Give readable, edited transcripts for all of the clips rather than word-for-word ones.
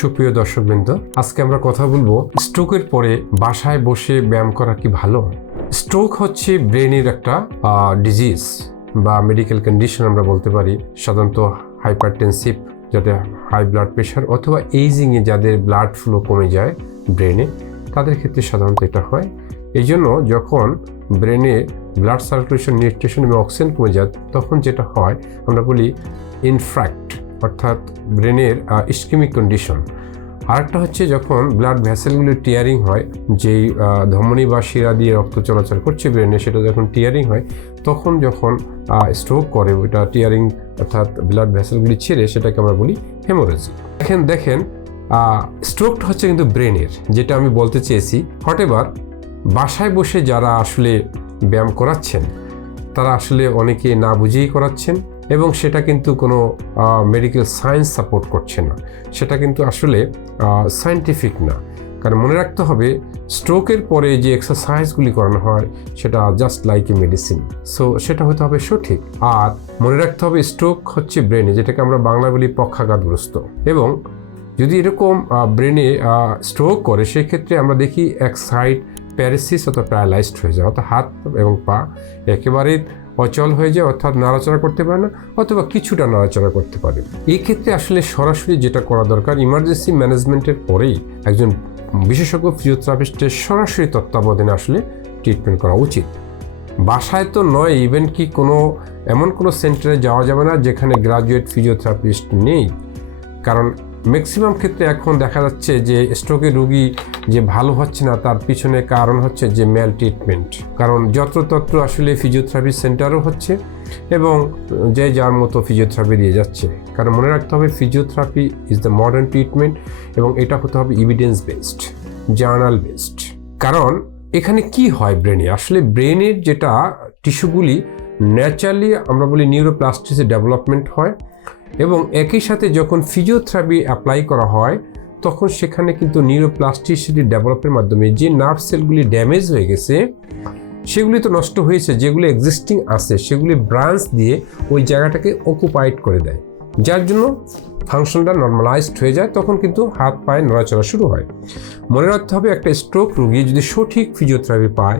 সুপ্রিয় দর্শকবৃন্দ, আজকে আমরা কথা বলবো স্ট্রোকের পরে বাসায় বসে ব্যায়াম করা কি ভালো। স্ট্রোক হচ্ছে ব্রেনের একটা ডিজিজ বা মেডিকেল কন্ডিশন আমরা বলতে পারি। সাধারণত হাইপারটেনসিভ, যাদের হাই ব্লাড প্রেশার অথবা এইজিংয়ে যাদের ব্লাড ফ্লো কমে যায় ব্রেনে, তাদের ক্ষেত্রে সাধারণত এটা হয়। এই জন্য যখন ব্রেনে ব্লাড সার্কুলেশন, নিউট্রিশন এবং অক্সিজেন কমে যায়, তখন যেটা হয় আমরা বলি ইনফ্র্যাক্ট, অর্থাৎ ব্রেনের ইস্কেমিক কন্ডিশন। আরেকটা হচ্ছে যখন ব্লাড ভ্যাসেলগুলি টিয়ারিং হয়, যেই ধমনী বা শিরা দিয়ে রক্ত চলাচল করছে ব্রেনে, সেটা যখন টিয়ারিং হয়, তখন যখন স্ট্রোক করে, ওইটা টিয়ারিং অর্থাৎ ব্লাড ভ্যাসেলগুলি ছেড়ে, সেটাকে আমরা বলি হেমোরেজি। দেখেন স্ট্রোকটা হচ্ছে কিন্তু ব্রেনের, যেটা আমি বলতে চেয়েছি। হটেবার বাসায় বসে যারা আসলে ব্যায়াম করাচ্ছেন, তারা আসলে অনেকে না বুঝেই করাচ্ছেন এবং সেটা কিন্তু কোনো মেডিকেল সায়েন্স সাপোর্ট করছে না, সেটা কিন্তু আসলে সায়েন্টিফিক না। কারণ মনে রাখতে হবে, স্ট্রোকের পরে যে এক্সারসাইজগুলি করানো হয় সেটা just like a medicine, so সেটা হতে হবে সঠিক। আর মনে রাখতে হবে, স্ট্রোক হচ্ছে ব্রেনে, যেটাকে আমরা বাংলা বলি পক্ষাঘাতগ্রস্ত। এবং যদি এরকম ব্রেনে স্ট্রোক করে, সেক্ষেত্রে আমরা দেখি এক সাইড প্যারালাইসিস অথবা প্যারালাইজড হয়ে যায়, অর্থাৎ হাত এবং পা একেবারে অচল হয়ে যায়, অর্থাৎ নাড়াচাড়া করতে পারে না অথবা কিছুটা নাড়াচাড়া করতে পারে। এই ক্ষেত্রে আসলে সরাসরি যেটা করা দরকার, ইমার্জেন্সি ম্যানেজমেন্টের পরেই একজন বিশেষজ্ঞ ফিজিওথেরাপিস্টের সরাসরি তত্ত্বাবধানে আসলে ট্রিটমেন্ট করা উচিত। বাসায় তো নয়, ইভেন কি এমন কোনো সেন্টারে যাওয়া যাবে না যেখানে গ্রাজুয়েট ফিজিওথেরাপিস্ট নেই। কারণ ম্যাক্সিমাম ক্ষেত্রে এখন দেখা যাচ্ছে যে স্ট্রোকের রোগী যে ভালো হচ্ছে না, তার পিছনে কারণ হচ্ছে যে ম্যাল ট্রিটমেন্ট। কারণ যত্রতত্র আসলে ফিজিওথেরাপি সেন্টারও হচ্ছে এবং যে যার মতো ফিজিওথেরাপি দিয়ে যাচ্ছে। কারণ মনে রাখতে হবে, physiotherapy is the modern treatment এবং এটা হতে হবে এভিডেন্স বেসড, জার্নাল বেসড। কারণ এখানে কি হয় ব্রেনে, আসলে ব্রেনের যেটা টিস্যুগুলি ন্যাচারালি আমরা বলি নিউরোপ্লাস্টিসি ডেভেলপমেন্ট হয় এবং একই সাথে যখন ফিজিওথেরাপি অ্যাপ্লাই করা হয়, তখন সেখানে কিন্তু নিউরোপ্লাস্টিসিটি ডেভেলপের মাধ্যমে যে নার্ভ সেলগুলি ড্যামেজ হয়ে গেছে, সেগুলি তো নষ্ট হয়েছে, যেগুলি এক্সিস্টিং আছে সেগুলি ব্রাঞ্চ দিয়ে ওই জায়গাটাকে অকুপাইড করে দেয়, যার জন্য ফাংশনটা নর্মালাইজড হয়ে যায়। তখন কিন্তু হাত পায়ে নড়াচড়া শুরু হয়। মনে রাখতে হবে, একটা স্ট্রোক রোগী যদি সঠিক ফিজিওথেরাপি পায়,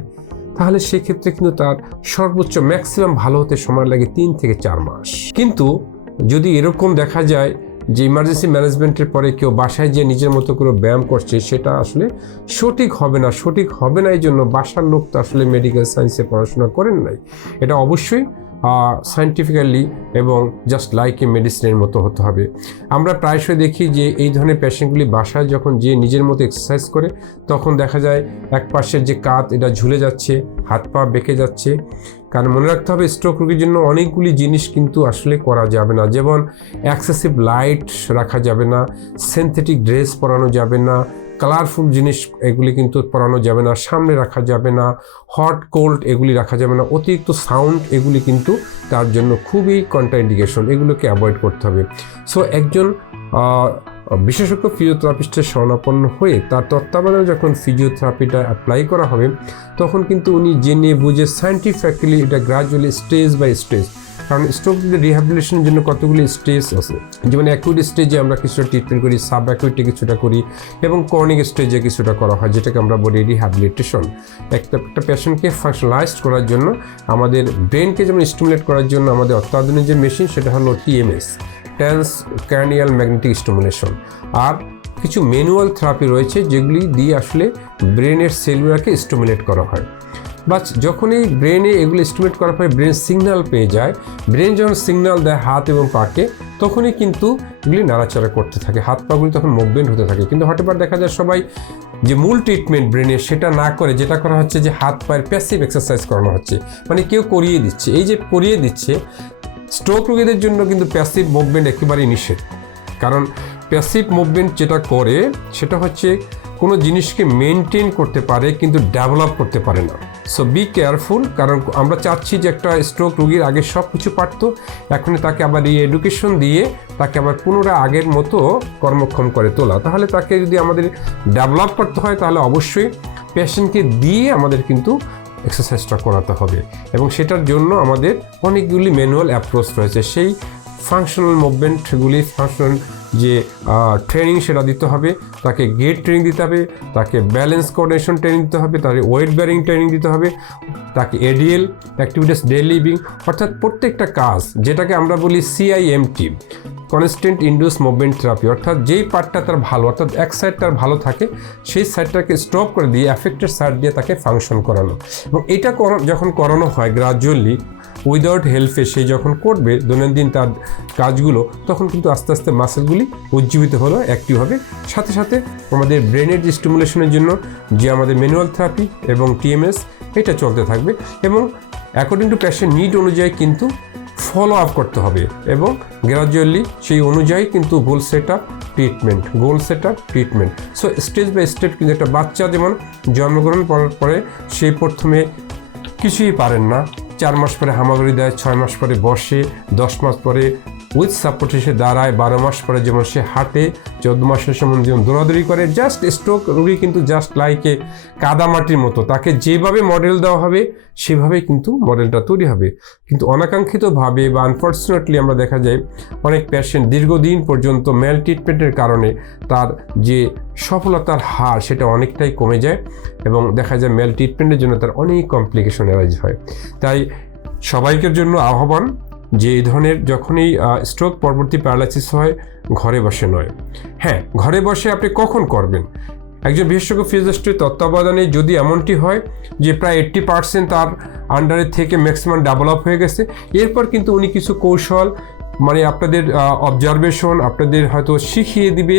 তাহলে সেক্ষেত্রে কিন্তু তার সর্বোচ্চ ম্যাক্সিমাম ভালো হতে সময় লাগে 3 থেকে 4 মাস। কিন্তু যদি এরকম দেখা যায় যে ইমার্জেন্সি ম্যানেজমেন্টের পরে কেউ বাসায় যে নিজের মতো করে ব্যায়াম করছে, সেটা আসলে সঠিক হবে না। এই জন্য বাসার লোক তো আসলে মেডিকেল সায়েন্সে পড়াশোনা করেন নাই। এটা অবশ্যই সায়েন্টিফিক্যালি এবং জাস্ট লাইক এ মেডিসিনের মতো হতে হবে। আমরা প্রায়শই দেখি যে এই ধরনের পেশেন্টগুলি বাসায় যখন যে নিজের মতো এক্সারসাইজ করে, তখন দেখা যায় এক পাশের যে কাঁধ এটা ঝুলে যাচ্ছে, হাত পা বেঁকে যাচ্ছে। কারণ মনে রাখতে হবে, স্ট্রোক রোগীর জন্য অনেকগুলি জিনিস কিন্তু আসলে করা যাবে না। যেমন এক্সেসিভ লাইট রাখা যাবে না, সিনথেটিক ড্রেস পরানো যাবে না, কালারফুল জিনিস এগুলি কিন্তু পরানো যাবে না, সামনে রাখা যাবে না, হট কোল্ড এগুলি রাখা যাবে না, অতিরিক্ত সাউন্ড এগুলি কিন্তু তার জন্য খুবই কন্ট্রাইন্ডিকেশন, এগুলোকে অ্যাভয়েড করতে হবে। সো একজন বিশেষজ্ঞ ফিজিওথেরাপিস্টের শরণাপন্ন হয়ে তার তত্ত্বাবধানে যখন ফিজিওথেরাপিটা অ্যাপ্লাই করা হবে, তখন কিন্তু উনি জেনে বুঝে সায়েন্টিফিক্যালি এটা গ্রাজুয়ালি স্টেজ বাই স্টেজ, কারণ স্ট্রোক রিহ্যাবিলিটেশনের জন্য কতগুলি স্টেজ আছে। যেমন অ্যাকুইট স্টেজে আমরা কিছুটা ট্রিটমেন্ট করি, সাব অ্যাকুইটে কিছুটা করি এবং ক্রনিক স্টেজে কিছুটা করা হয়, যেটাকে আমরা বলি রিহ্যাবিলিটেশন। একটা পেশেন্টকে ফাংশনালাইজড করার জন্য, আমাদের ব্রেনকে যেমন স্টিমুলেট করার জন্য আমাদের অত্যাধুনিক যে মেশিন, সেটা হলো TMS, ট্রান্সক্র্যানিয়াল ম্যাগনেটিক স্টিমুলেশন। আর কিছু ম্যানুয়াল থেরাপি রয়েছে, যেগুলি দিয়ে আসলে ব্রেনের সেলগুলোকে স্টিমুলেট করা হয়। বাট যখন এই ব্রেনে এগুলো স্টিমুলেট করার পরে ব্রেন সিগন্যাল পেয়ে যায়, ব্রেন যখন সিগন্যাল দেয় হাত এবং পাকে, তখনই কিন্তু এগুলি নাড়াচাড়া করতে থাকে, হাত পাগুলি তখন মুভমেন্ট হতে থাকে। কিন্তু হঠাৎ দেখা যায় সবাই যে মূল ট্রিটমেন্ট ব্রেনের, সেটা না করে যেটা করা হচ্ছে যে হাত পায়ের প্যাসিভ এক্সারসাইজ করানো হচ্ছে, মানে কেউ করিয়ে দিচ্ছে। এই যে করিয়ে দিচ্ছে, স্ট্রোক রোগীদের জন্য কিন্তু প্যাসিভ মুভমেন্ট একেবারেই নিষেধ। কারণ প্যাসিভ মুভমেন্ট যেটা করে, সেটা হচ্ছে কোনো জিনিসকে মেনটেন করতে পারে কিন্তু ডেভেলপ করতে পারে না। So be careful. কারণ আমরা চাচ্ছি যে একটা স্ট্রোক রোগীর আগে সব কিছু পারত, এখন তাকে আবার এডুকেশন দিয়ে তাকে আবার পুনরায় আগের মতো কর্মক্ষম করে তোলা। তাহলে তাকে যদি আমাদের ডেভেলপ করতে হয়, তাহলে অবশ্যই পেশেন্টকে দিয়ে আমাদের কিন্তু এক্সারসাইজটা করাতে হবে এবং সেটার জন্য আমাদের অনেকগুলি ম্যানুয়াল অ্যাপ্রোচ রয়েছে। সেই ফাংশনাল মুভমেন্টগুলি, ফাংশনাল যে ট্রেনিং সেটা দিতে হবে, তাকে গেট ট্রেনিং দিতে হবে, তাকে ব্যালেন্স কোঅর্ডিনেশন ট্রেনিং দিতে হবে, তাকে ওয়েট বেয়ারিং ট্রেনিং দিতে হবে, তাকে এডিএল অ্যাক্টিভিটিস ডে লিভিং, অর্থাৎ প্রত্যেকটা কাজ যেটাকে আমরা বলি সিআইএমটি, কনস্ট্যান্ট ইনডিউস মুভমেন্ট থেরাপি, অর্থাৎ যেই পার্টটা তার ভালো, অর্থাৎ এক সাইড তার ভালো থাকে সেই সাইডটাকে স্টপ করে দিয়ে অ্যাফেক্টেড সাইড দিয়ে তাকে ফাংশন করানো। এবং এটা যখন করানো হয় গ্রাজুয়ালি উইদাউট হেল্পে, সে যখন করবে দৈনন্দিন তার কাজগুলো, তখন কিন্তু আস্তে আস্তে মাসেলগুলি উজ্জীবিত হলো, অ্যাক্টিভ হবে। সাথে সাথে আমাদের ব্রেনের যে স্টিমুলেশনের জন্য যে আমাদের ম্যানুয়াল থেরাপি এবং টিএমএস এটা চলতে থাকবে, এবং অ্যাকর্ডিং টু পেশেন্ট নিড অনুযায়ী কিন্তু ফলো আপ করতে হবে, এবং গ্রাজুয়ালি সেই অনুযায়ী কিন্তু goal set up treatment. So stage by step কিন্তু একটা বাচ্চা যেমন জন্মগ্রহণ করার পরে সে প্রথমে কিছুই পারেন না, 4 মাস পরে হামাগুড়ি দেয়, 6 মাস পরে বসে, 10 মাস পরে উইথ সাপোর্ট সে দাঁড়ায়, 12 মাস পরে যেমন সে হাঁটে, 14 মাসের সময় যেমন দৌড়াদৌড়ি করে। জাস্ট স্ট্রোক রোগী কিন্তু জাস্ট লাইকে কাদামাটির মতো, তাকে যেভাবে মডেল দেওয়া হবে সেভাবেই কিন্তু মডেলটা তৈরি হবে। কিন্তু অনাকাঙ্ক্ষিতভাবে বা আনফর্চুনেটলি আমরা দেখা যায় অনেক পেশেন্ট দীর্ঘদিন পর্যন্ত ম্যাল ট্রিটমেন্টের কারণে তার যে সফলতার হার সেটা অনেকটাই কমে যায়, এবং দেখা যায় ম্যাল ট্রিটমেন্টের জন্য তার অনেক কমপ্লিকেশন অ্যারাইজ হয়। তাই সবাইকের জন্য আহ্বান যে এই ধরনের যখনই স্ট্রোক পরবর্তী প্যারালাইসিস হয় ঘরে বসে নয়। হ্যাঁ, ঘরে বসে আপনি কখন করবেন? একজন বিশেষজ্ঞ ফিজিওথেরাপিস্টের তত্ত্বাবধানে যদি এমনটি হয় যে প্রায় 80% তার আন্ডারের থেকে ম্যাক্সিমাম ডেভেলপ হয়ে গেছে, এরপর কিন্তু উনি কিছু কৌশল মানে আপনাদের অবজারভেশন আপনাদের হয়তো শিখিয়ে দিবে,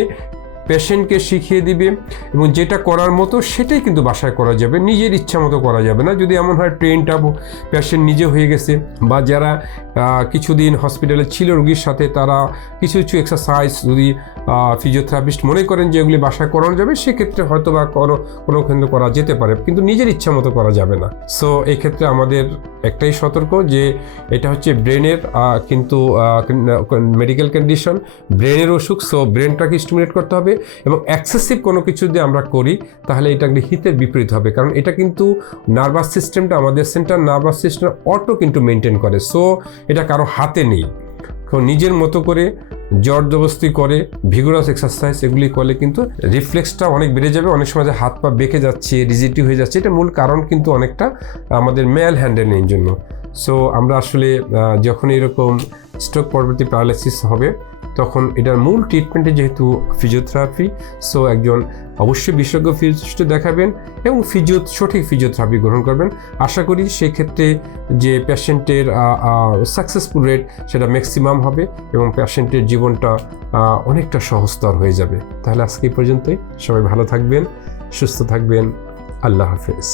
পেশেন্টকে শিখিয়ে দিবে, এবং যেটা করার মতো সেটাই কিন্তু বাসায় করা যাবে, নিজের ইচ্ছা মতো করা যাবে না। যদি এমন হয় ট্রেনটা পেশেন্ট নিজে হয়ে গেছে, বা যারা কিছুদিন হসপিটালে ছিল রোগীর সাথে, তারা কিছু কিছু এক্সারসাইজ যদি ফিজিওথেরাপিস্ট মনে করেন যে এগুলি বাসায় করানো যাবে, সেক্ষেত্রে হয়তো বা কোনো ক্ষেত্রে করা যেতে পারে, কিন্তু নিজের ইচ্ছা মতো করা যাবে না। সো এই ক্ষেত্রে আমাদের একটাই সতর্ক যে এটা হচ্ছে ব্রেনের কিন্তু মেডিকেল কন্ডিশন, ব্রেনের অসুখ। সো ব্রেনটাকে স্টিমুলেট করতে হবে, এবং এক্সেসিভ কোনো কিছু যদি আমরা করি তাহলে এটা হিতের বিপরীত হবে, কারণ এটা কিন্তু নার্ভাস সিস্টেমটা, আমাদের সেন্ট্রাল নার্ভাস সিস্টেম অটো কিন্তু মেনটেন করে। সো এটা কারো হাতে নেই, নিজের মতো করে জবরদস্তি করে ভিগোরাস এক্সারসাইজ এগুলি করলে কিন্তু রিফ্লেক্সটা অনেক বেড়ে যাবে। অনেক সময় যে হাত পা বেঁকে যাচ্ছে, রিজিডিটি হয়ে যাচ্ছে, এটা মূল কারণ কিন্তু অনেকটা আমাদের ম্যাল হ্যান্ডেলিংয়ের জন্য। সো আমরা আসলে যখন এরকম স্ট্রোক পরবর্তী প্যারালাইসিস হবে তখন এটার মূল ট্রিটমেন্টে যেহেতু ফিজিওথেরাপি, সো একজন অবশ্যই বিশেষজ্ঞ ফিজিওথেরাপিস্ট দেখাবেন এবং সঠিক ফিজিওথেরাপি গ্রহণ করবেন। আশা করি সেক্ষেত্রে যে পেশেন্টের সাকসেসফুল রেট সেটা ম্যাক্সিমাম হবে, এবং পেশেন্টের জীবনটা অনেকটা সহজতর হয়ে যাবে। তাহলে আজকে এই পর্যন্তই, সবাই ভালো থাকবেন, সুস্থ থাকবেন, আল্লাহ হাফেজ।